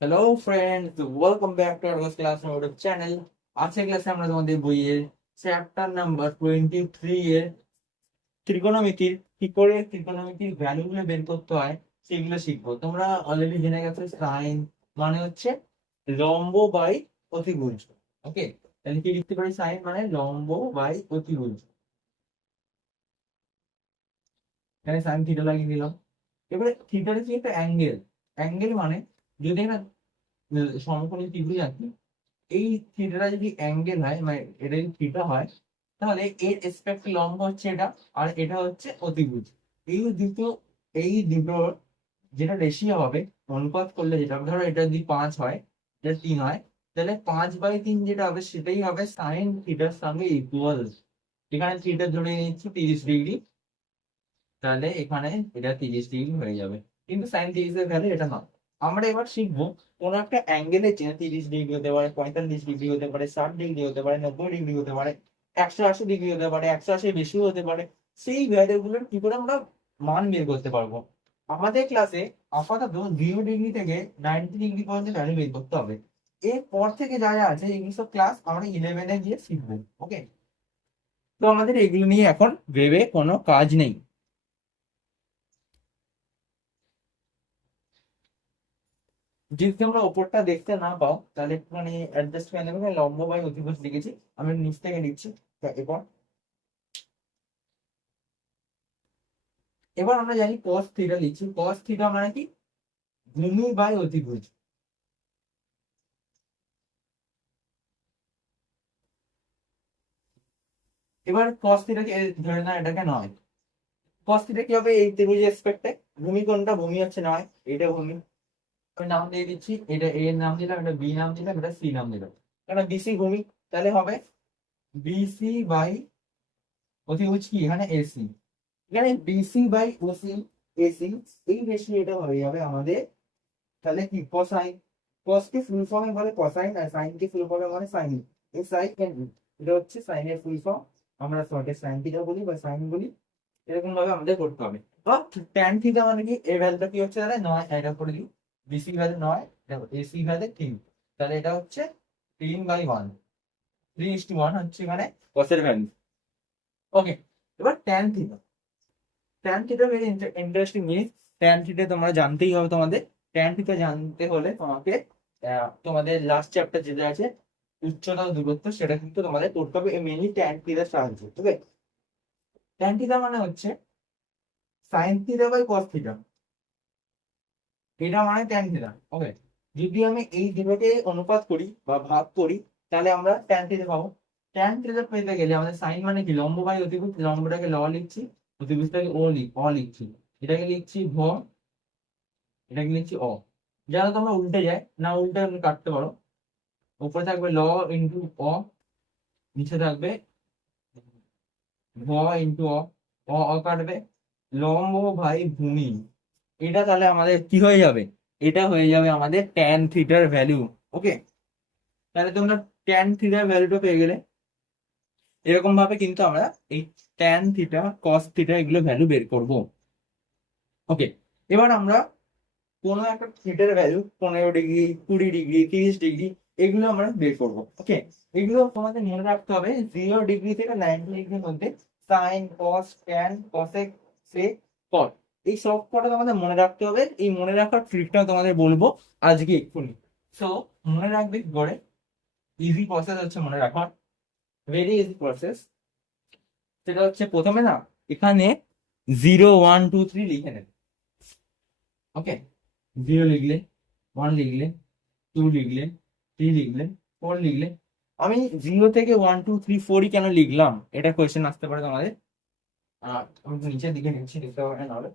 Hello friends welcome back to our class YouTube channel আজকের ক্লাসে আমরা তোমাদের বইয়ের চ্যাপ্টার নাম্বার টোয়েন্টি থ্রি এর ত্রিকোণমিতির কি করে ত্রিকোণমিতির ভ্যালুগুলো বের করতে হয়, সেগুলো শিখব। তোমরা অলরেডি জেনে গেছো সাইন মানে হচ্ছে লম্ব বাই অতিভুজ। ওকে তাহলে কি লিখতে পারি? সাইন মানে লম্ব বাই অতিভুজ। এখানে সাইন থিটা লাগিয়ে দিলাম। এবারে থিটার কি? একটা অ্যাঙ্গেল অ্যাঙ্গেল মানে যদি উম, সমকোণী ত্রিভুজ আঁকি এই থিটাটা যদি অ্যাঙ্গেল হয় মানে এটা যদি থিটা হয় তাহলে এর এসপেক্ট লম্ব হচ্ছে এটা আর এটা হচ্ছে অতিভুজ। এই দুটো এই দুটোর যেটা রেশিও হবে অনুপাত করলে যেটা ধরো এটা যদি পাঁচ হয় এটা তিন হয় তাহলে পাঁচ বাই তিন যেটা হবে সেটাই হবে সাইন থিটার সঙ্গে ইকুয়াল এখানে থিটা ধরে নিচ্ছি তিরিশ ডিগ্রি তাহলে এখানে এটা তিরিশ ডিগ্রি হয়ে যাবে। কিন্তু সাইন তিরিশের ভ্যালু এটা না আমরা এবার শিখব কোন একটা অ্যাঙ্গেলের চেয়ে তিরিশ ডিগ্রি হতে পারে, পঁয়তাল্লিশ ডিগ্রি হতে পারে, ষাট ডিগ্রি হতে পারে, নব্বই ডিগ্রি হতে পারে, একশো আশি ডিগ্রি হতে পারে, একশো আশি বেশিও হতে পারে, সেই ভ্যালুগুলোর কি করে আমরা মান বের করতে পারব? আমাদের ক্লাসে আপাতত জিরো ডিগ্রি থেকে নাইনটি ডিগ্রি পর্যন্ত ভ্যালু বের করতে হবে। এরপর থেকে যা যা আছে, এগুলো সব ক্লাস আমরা ইলেভেনে গিয়ে শিখব ওকে তো আমাদের এগুলো নিয়ে এখন ভেবে কোনো কাজ নেই। যদি তোমরা ওপরটা দেখতে না পাও, তাহলে একটুখানি অ্যাডজাস্ট করে নেবে, লম্ব বাই অতিভুজ লিখেছি। আমি নিচ থেকে তা এবার এবার আমরা জানি cos থিটা লিখছি। cos থিটা মানে কি? ভূমি বাই অতিভুজ। এবার cos থিটা কে ধরে না এটাকে নয়। cos থিটা কি হবে? এই ত্রিভুজের এসপেক্টে ভূমি কোনটা? ভূমি হচ্ছে নয়। এটা ভূমি। আমি নাম দিয়ে দিচ্ছি এটা এ নাম দিলাম এটা বি নাম দিলাম এটা সি নাম দিলাম। কারণ বিসি ভূমি তাহলে হবে বিসি বাই অতিভুজ কি? এখানে এসি এখানে বিসি বাই ওসি এসি এই রেশিওটা হয়ে যাবে আমাদের তাহলে কি? কোসাইন cos কে ফুল ফর্মে বলে কোসাইন আর সাইন কে ফুল ফর্মে বলে সাইন এই সাইন এটা হচ্ছে সাইনের ফুল ফর্ম আমরা শর্টে সাইন থিটা বলি বা সাইন বলি এরকম ভাবে আমাদের করতে হবে। তো ট্যান থিটা মানে কি? এই ভ্যালুটা কি হচ্ছে তাহলে নয় এটা করে দিই। বিসি ভ্যালু নয়, দেখো এসি ভ্যালু তিন। তাহলে এটা হচ্ছে তিন by one three is two one হচ্ছে এখানে কসের ভ্যালু ওকে এবার tan theta tan theta very interesting জিনিস। ট্যান থিটা তোমরা জানতেই হবে তোমাদের। ট্যান থিটা জানতে হলে তোমাকে তোমাদের লাস্ট চ্যাপ্টার যেটা আছে, উচ্চতা দূরত্ব, সেটা কিন্তু তোমাদের করতে হবে। মেনলি ট্যান থিটার সাহায্যে ঠিক আছে ট্যান থিটা মানে হচ্ছে sine theta by cos theta এটা মানে ট্যান থিটা ওকে যদি আমি এই দুটোকে অনুপাত করি বা ভাগ করি, তাহলে আমরা ট্যান থিটা পাবো। ট্যান থিটা পেতে গেলে আমাদের সাইন মানে কি? লম্ব বাই অতিভুজ। লম্বটাকে ল লিখছি, অতিভুজটাকে ও লিখ, অ লিখছি। এটাকে লিখছি ভ এটাকে লিখছি অ। যারা তোমরা উল্টে যায়, না উল্টে কাটতে পারো। উপরে থাকবে ল ইন্টু অ, নিচে থাকবে ভ ইন্টু অ। অ কাটবে। লম্ব ভাই ভূমি। এটা তাহলে আমাদের কি হয়ে যাবে? এটা হয়ে যাবে আমাদের ট্যান থিটার ভ্যালু ওকে তাহলে তোমরা ট্যান থিটার ভ্যালুটা পেয়ে গেলে, এরকম ভাবে কিন্তু আমরা এই ট্যান থিটা কস থিটা এগুলো ভ্যালু বের করব ওকে এবার আমরা কোনো একটা থিটার ভ্যালু পনেরো ডিগ্রি কুড়ি ডিগ্রি তিরিশ ডিগ্রি এগুলো আমরা বের করব ওকে এগুলো তোমাদের মনে রাখতে হবে জিরো ডিগ্রি থেকে নাইনটি ডিগ্রির মধ্যে sine cos tan cosec sec cot এই সব কটা তোমাদের মনে রাখতে হবে। এই মনে রাখার ট্রিকটা তোমাদের বলব আজকে এক্ষুনি। সো মনে রাখবে কি করে? ইজি প্রসেস হচ্ছে মনে রাখার ভেরি ইজি প্রসেস সেটা হচ্ছে প্রথমে না, এখানে জিরো ওয়ান টু থ্রি লিখে নেবে। ওকে জিরো লিখলে ওয়ান লিখলে টু লিখলে থ্রি লিখলে ফোর লিখলে। আমি জিরো থেকে ওয়ান টু থ্রি ফোরই কেন লিখলাম? এটা কোয়েশ্চেন আসতে পারে তোমাদের। আমি নিচের দিকে নিচ্ছি লিখতে পারবে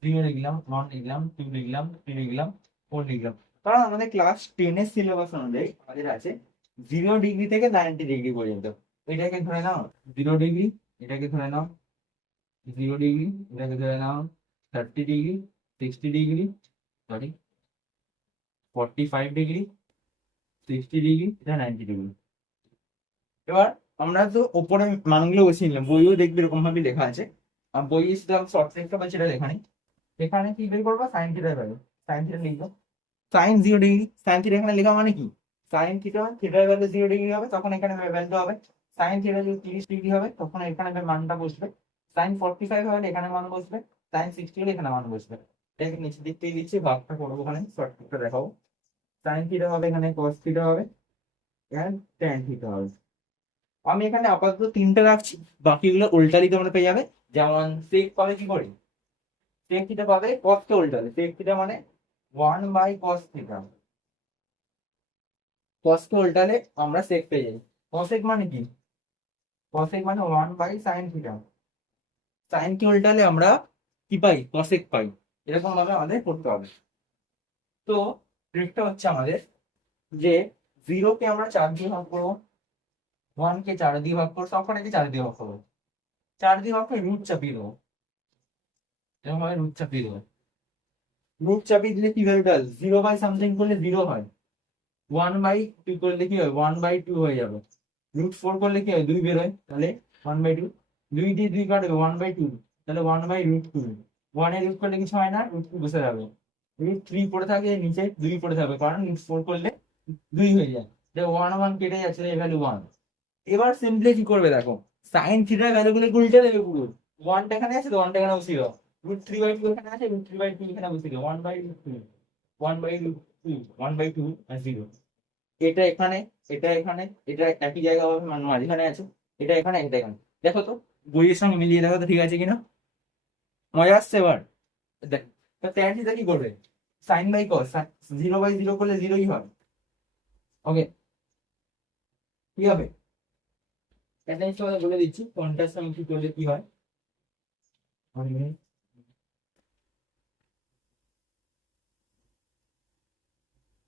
জিরো লিখলাম ওয়ান লিখলাম টু লিখলাম থ্রি লিখলাম ফোর লিখলাম কারণ আমাদের ক্লাস টেনের সিলেবাস অনুযায়ী আমাদের আছে জিরো ডিগ্রি থেকে নাইনটি ডিগ্রি পর্যন্ত। এটাকে ধরে নাও জিরো ডিগ্রি এটাকে ধরে নাও জিরো ডিগ্রি এটাকে ধরে নাও thirty degree sixty degree sorry forty five degree sixty degree এটা নাইনটি ডিগ্রি এবার আমরা তো ওপরে মানগুলো বসিয়ে নিলাম, বইও দেখবে এরকম ভাবে লেখা আছে। আর বই শর্ট ট্রিকটা বা সেটা লেখা নেই। এখানে কি বের করব? সাইন থিটার ভ্যালু সাইন থিটা লিখব। Sine zero degree sine theta এখানে লেখা মানে কি? সাইন থিটা থিটার ভ্যালু জিরো ডিগ্রি হবে, তখন এখানে ভ্যালু হবে। সাইন থিটা যদি তিরিশ ডিগ্রি হবে, তখন এখানে মানটা বসবে। সাইন ফোর্টি ফাইভ হলে এখানে মান বসবে। সাইন সিক্সটি হলে এখানে মান বসবে। এটাকে নিচের দিক থেকে দিচ্ছি, ভাগটা করব ওখানে শর্টকাটটা দেখাবো। সাইন থিটা হবে এখানে কস থিটা হবে ট্যান থিটা হবে। আমি এখানে আপাতত তিনটে রাখছি, বাকিগুলো উল্টালি তোমরা পেয়ে যাবে। যেমন সেক পাবে কি করে? সেক থিটা পাবে কসকে উল্টালে সেক থিটা মানে ওয়ান বাই কস থিটা কসকে উল্টালে আমরা সেক পেয়ে যাই। কসেক মানে কি? কসেক মানে one by sine theta sine কে উল্টালে আমরা কি পাই? কসেক পাই। এরকম ভাবে আমাদের করতে হবে। তো ট্রিকটা হচ্ছে আমাদের যে জিরো কে আমরা চার দিয়ে ভাগ করব ওয়ান কে চার দিয়ে ভাগ করব একে চার দিয়ে ভাগ করব। চার দিয়ে ভাগ করে রুট চাপিয়ে দেবো। এরকম ভাবে রুট চাপিয়ে দেবো। রুট চাপিয়ে দিলে কি ভ্যালুটা জিরো বাই সামথিং করলে জিরো হয়। ওয়ান বাই টু করলে কি হয়? ওয়ান বাই টু হয়ে যাবে। রুট ফোর করলে কি হয়? দুই বেরোয় তাহলে ওয়ান বাই টু দুই দিয়ে দুই কাটবে ওয়ান বাই টু তাহলে ওয়ান বাই রুট টু ওয়ানে রুট করলে কিছু হয় না রুট টু বসে যাবে। রুট থ্রি পড়ে থাকে, নিচে দুই পড়ে থাকবে কারণ রুট ফোর করলে দুই হয়ে যায়। ওয়ান ওয়ান কেটে যাচ্ছে এই ভ্যালু ওয়ান এবার সিম্পলি কি করবে দেখো? সাইন থিটার ভ্যালু গুলো উল্টে দেবে পুরো। ওয়ানটা এখানে আছে, তো ওয়ানটা এখানে দাও রুট থ্রি বাই টু এখানে আছে রুট থ্রি বাই টু এখানে বসিয়ে দাও one by two one by two one by two zero এটা এখানে এটা এখানে, এটা একই জায়গা হবে মানে মাঝখানে আছে। এটা এখানে এটা এখানে। দেখো তো, বইয়ের সঙ্গে মিলিয়ে দেখো তো ঠিক আছে কিনা? মজা আসছে এবার। দেখ ট্যান থিটা কি করবে? Sine by cos zero by zero করলে জিরোই হবে ওকে কি হবে? একটা তোমাদের বলে দিচ্ছি কন্ট্রাস্ট আমি কি করলে কি হয়?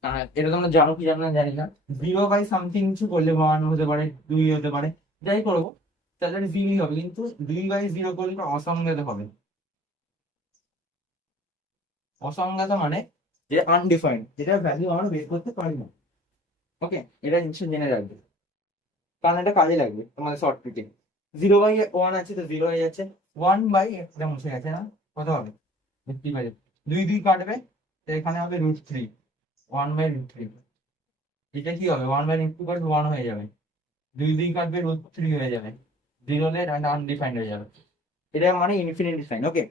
আর এটা তোমরা জানো কি জানো না জানি না। জিরো বাই সামথিং কিছু করলে ওয়ান হতে পারে, দুই হতে পারে, যাই করব তাহলে জিরোই হবে, কিন্তু দুই বাই জিরো করলে অসংজ্ঞাত হবে। অসংজ্ঞাত মানে যে আনডিফাইন্ড যেটা ভ্যালু আমরা বের করতে পারি না। ওকে এটা জিনিস জেনে রাখবে। কারণ এটা কাজে লাগবে তোমাদের শর্ট ট্রিকে জিরো বাই ওয়ান আছে তো জিরো হয়ে যাচ্ছে। ওয়ান বাই একটা মুছে গেছে না? কত হবে? দুই দুই কাটবে এখানে হবে root three one by root three এটা কি হবে? ওয়ান বাই রুট টু কাটবে ওয়ান হয়ে যাবে। দুই দুই কাটবে রুট থ্রি হয়ে যাবে। জিরো অ্যান্ড আনডিফাইন্ড হয়ে যাবে। এটা মানে ইনফিনিটি সাইন ওকে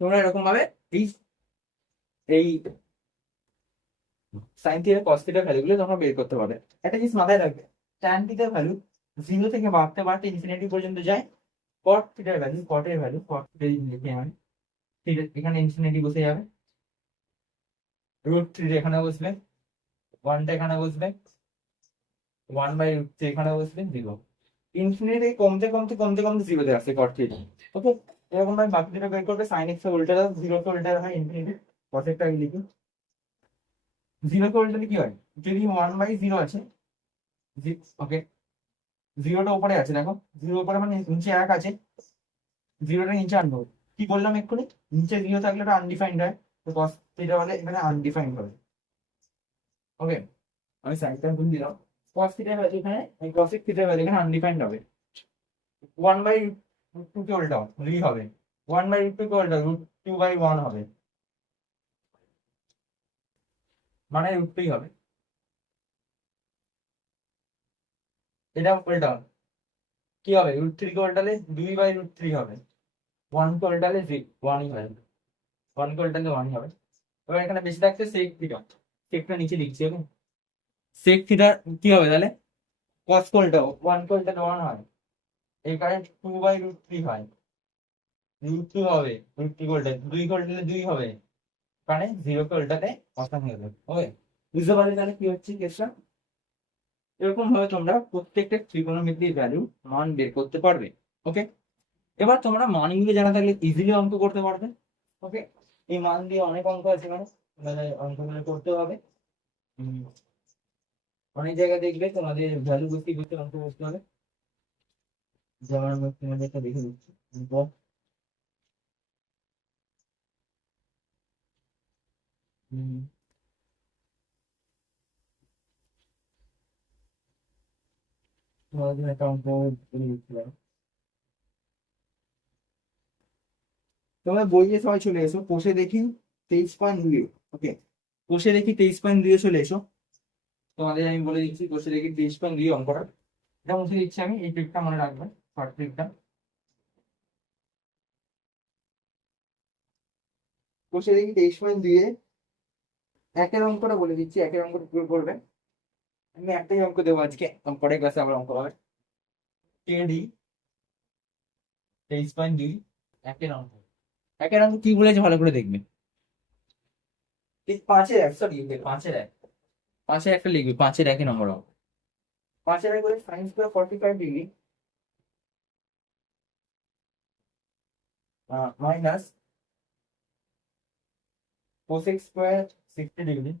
তোমরা এরকম ভাবে এই এই সাইন থিটা কস থিটার ভ্যালুগুলো তোমরা বের করতে পারবে। একটা জিনিস মাথায় রাখবে। ট্যান থিটার ভ্যালু জিরো থেকে বাড়তে বাড়তে ইনফিনিটি পর্যন্ত যায়। কট থিটার ভ্যালু কটের ভ্যালু কট লিখে আমি এখানে ইনফিনিটি বসে যাবে। রুট থ্রি এখানে বসবে ওয়ানটা এখানে বসবে ওয়ান বাই রুট থ্রি এখানে বসবে জিরো ইনফিনিটি কমতে কমতে কমতে কমতে জিরোতে আসছে কট থ্রি ওকে এরকম ভাবে বাকি দুটো বের করবে সাইন এক্স উল্টা দাও জিরো কে উল্টা হয় ইনফিনিটি কটেরটা লিখি জিরো কে উল্টালে কি হয়? যদি ওয়ান বাই জিরো আছে ওকে জিরোটা উপরে আছে, দেখো জিরো উপরে মানে নিচে এক আছে জিরোটা নিচে আনব কি বললাম এক্ষুনি? নিচে জিরো থাকলে ওটা আনডিফাইন্ড হয়, তো কস থিটা হলে এখানে আনডিফাইন্ড হবে। ওকে আমি সাইডটা ভুল দিলাম। কস থিটা ভ্যালু এখানে কসিক থিটা ভ্যালু এখানে আনডিফাইন্ড হবে। ওয়ান বাই রুট টু কে উল্টাও দুই হবে। ওয়ান বাই রুট টু কে উল্টাও রুট টু বাই ওয়ান হবে। মানে রুট টুই হবে। এটা উল্টাও কি হবে? রুট থ্রি কে উল্টালে দুই বাই রুট থ্রি হবে। ওয়ান কে উল্টালে ওয়ানই হবে। ওয়ান কে উল্টালে ওয়ানই হবে। এবার এখানে বেশি থাকছে সেক থিটা সেকটা নিচে লিখছি ওকে সেক থিটা কি হবে তাহলে? কস কে ওয়ান কে ওয়ান হয়। এই current two by root three হয়। রুট টু হবে রুট থ্রি কে দুই কে দুই হবে। মানে জিরো কে উল্টালে অসান হয়ে যাবে ওকে বুঝতে পারলে তাহলে কি হচ্ছে কেসটা এরকম ভাবে তোমরা প্রত্যেকটা ত্রিকোণমিতির ভ্যালু মান বের করতে পারবে ওকে এবার তোমরা মানগুলো জানা থাকলে ইজিলি অঙ্ক করতে পারবে ওকে এই মান দিয়ে অনেক অঙ্ক আছে মানে মানে অঙ্কগুলো করতে হবে। অনেক জায়গায় দেখবে তোমাদের ভ্যালু বুঝতে করতে অঙ্ক বুঝতে হবে। যেমন আমি তোমাদের একটা দেখে দিচ্ছি। হুম তোমাদের একটা অঙ্ক করে তোমরা বইয়ে সবাই চলে এসো। কোষে দেখি তেইশ পয়েন্ট দুই ওকে কোষে দেখি তেইশ পয়েন্ট দুইয়ে চলে এসো। তোমাদের আমি বলে দিচ্ছি কোষে দেখি তেইশ পয়েন্ট দুই অঙ্কটা এটা মুছে দিচ্ছি আমি, এই ট্রিকটা মনে রাখবে শর্ট ট্রিকটা কোষে দেখি তেইশ পয়েন্ট দুইয়ে একের অঙ্কটা বলে দিচ্ছি, একের অঙ্কটা পুরো করবে। আমি একটাই অঙ্ক দেবো আজকে পরের ক্লাসে আবার অঙ্ক হবে। টেডি তেইশ পয়েন্ট দুই, একের অঙ্ক। একের অঙ্ক কি বলেছে ভালো করে দেখবে। ঠিক পাঁচের এক সরি পাঁচের এক। পাঁচের একটা লিখবি পাঁচের একই নম্বর অঙ্ক পাঁচের এক বলে sine square forty five degree minus cosec square sixty degree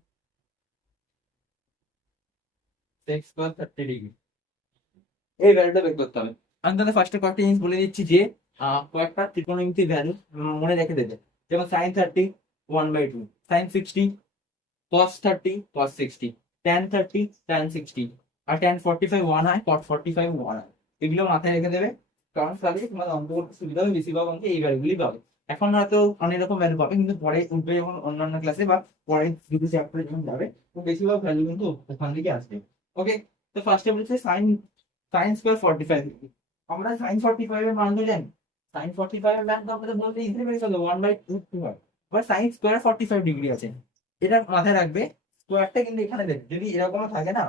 sec square thirty degree এই ভ্যালুটা বের করতে হবে। আমি তাহলে ফার্স্টে কয়েকটা জিনিস বলে দিচ্ছি যে কয়েকটা ত্রিকোণমিতির ভ্যালু মনে রেখে দেবে। যেমন sine thirty one by two sine sixty cos thirty cos sixty tan thirty tan sixty R tan forty five one হয় কট ফর্টি ফাইভ ওয়ান হয় এগুলো মাথায় রেখে দেবে, কারণ তাহলে তোমার অঙ্ক করতে সুবিধা হবে বেশিরভাগ অঙ্কে এই ভ্যালুগুলি পাবে। এখন হয়তো অনেক রকম ভ্যালু পাবে, কিন্তু পরে উঠবে যখন অন্যান্য ক্লাসে বা পরে দুটো চ্যাপ্টারে যখন যাবে, তো বেশিরভাগ ভ্যালু কিন্তু ওখান থেকে আসবে। ওকে তো ফার্স্টে বলছে sine sine square forty five আমরা সাইন ফর্টি ফাইভ এর মান তো জানি সাইন ফর্টি ফাইভ মান তো বলতে বের করতে ওয়ান বাই টু টু হয়। এবার সাইন স্কোয়ার ডিগ্রি আছে। এটা মাথায় রাখবে স্কোয়ারটা কিন্তু এখানে দেবে। যদি এরকম থাকে না,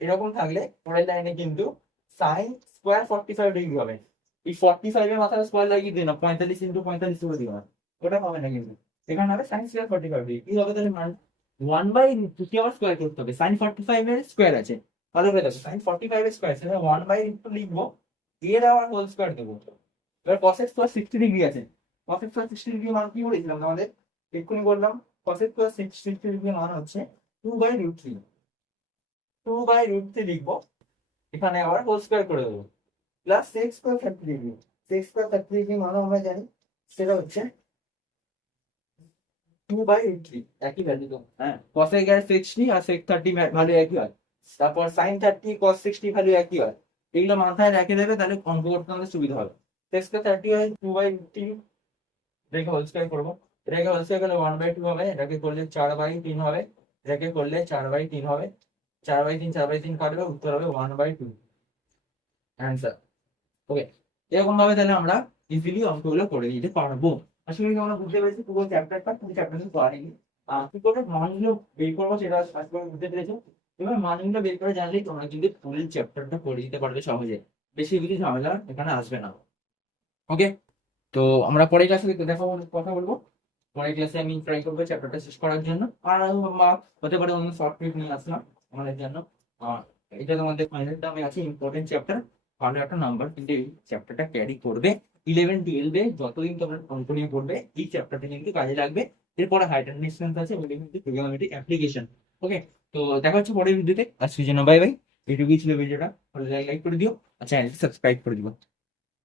এরকম থাকলে পরের লাইনে কিন্তু সাইন স্কোয়ার ফর্টি ডিগ্রি হবে। এই ফর্টি ফাইভ এর মাথায় স্কোয়ার লাগিয়ে দিই না, পঁয়তাল্লিশ ইন্টু পঁয়তাল্লিশ করে দিও না। ওটা হবে না কিন্তু। এখানে হবে sine square forty five degree কি হবে তাহলে মান? ওয়ান বাই কি আবার স্কোয়ার করতে হবে? সাইন ফর্টি ফাইভ এর স্কোয়ার আছে। ভালো করে দেখো সাইন ফর্টি ফাইভ এর স্কোয়ার সেটা ওয়ান বাই লিখব। এর আবার হোল স্কোয়ার দেবো। এবার কসেক স্কোয়ার সিক্সটি ডিগ্রি আছে। কসেক স্কোয়ার সিক্সটি ডিগ্রি মান কি বলেছিলাম আমাদের এক্ষুনি বললাম কসেক স্কোয়ার সিক্সটি ডিগ্রি মান হচ্ছে two by root three two by root three লিখব। এখানে আবার হোল স্কোয়ার করে দেবো। Plus six square thirty degree six square thirty degree মানও আমরা জানি। সেটা হচ্ছে টু বাই রুট থ্রি একই ভ্যালু তো। হ্যাঁ কসেক আর সিক্সটি আর সেক থার্টি ভ্যালু একই হয়। তারপর sine thirty cos sixty value একই হয়। এগুলো মাথায় রেখে দেবে, তাহলে অঙ্ক করতে আমাদের সুবিধা হবে। সিক্স থার্টি হয় টু বাই থ্রি এটাকে হোল স্কোয়ার করব। এটাকে হোল স্কোয়ার করলে ওয়ান বাই টু হবে। এটাকে করলে চার বাই তিন হবে। এটাকে করলে চার বাই তিন হবে। চার বাই তিন চার বাই তিন কাটবে। উত্তর হবে one by two answer okay এরকম ভাবে তাহলে আমরা ইজিলি অঙ্কগুলো করে দিতে পারব। আসলে কি আমরা বুঝতে পেরেছি পুরো চ্যাপ্টারটা পুরো চ্যাপ্টারটা পারিনি আহ, কি করে মানগুলো বের করব সেটা আজ করে বুঝতে পেরেছ। এবার মানগুলো বের করে জানলেই তোমরা কিন্তু ফুল চ্যাপ্টারটা করে দিতে পারবে সহজে। বেশি কিছু ঝামেলা এখানে আসবে না। ওকে তো আমরা পরের ক্লাসে দেখা বল- কথা বলব। পরের ক্লাসে আমি ট্রাই করব চ্যাপ্টারটা শেষ করার জন্য। আর হতে পারে অন্য সফটওয়্যার নিয়ে আসলাম আমাদের জন্য। আর এটা তোমাদের ফাইনাল দামে আছে ইম্পর্টেন্ট চ্যাপ্টার ভালো একটা নাম্বার কিন্তু এই চ্যাপ্টারটা ক্যারি করবে। ইলেভেন টুয়েলভে যতদিন তোমরা কন্টিনিউ করবে এই চ্যাপ্টারটা কিন্তু কাজে লাগবে। এরপরে অ্যান্ড ডিস্টেন্স আছে, ওগুলো কিন্তু ট্রিগোনোমেট্রিক অ্যাপ্লিকেশন ওকে তো দেখা হচ্ছে পরের ভিডিওতে আজকের জন্য বাই বাই এইটুকুই ছিল ভিডিওটা ভালো লাইক করে দিও। আর চ্যানেলটি সাবস্ক্রাইব করে দিও।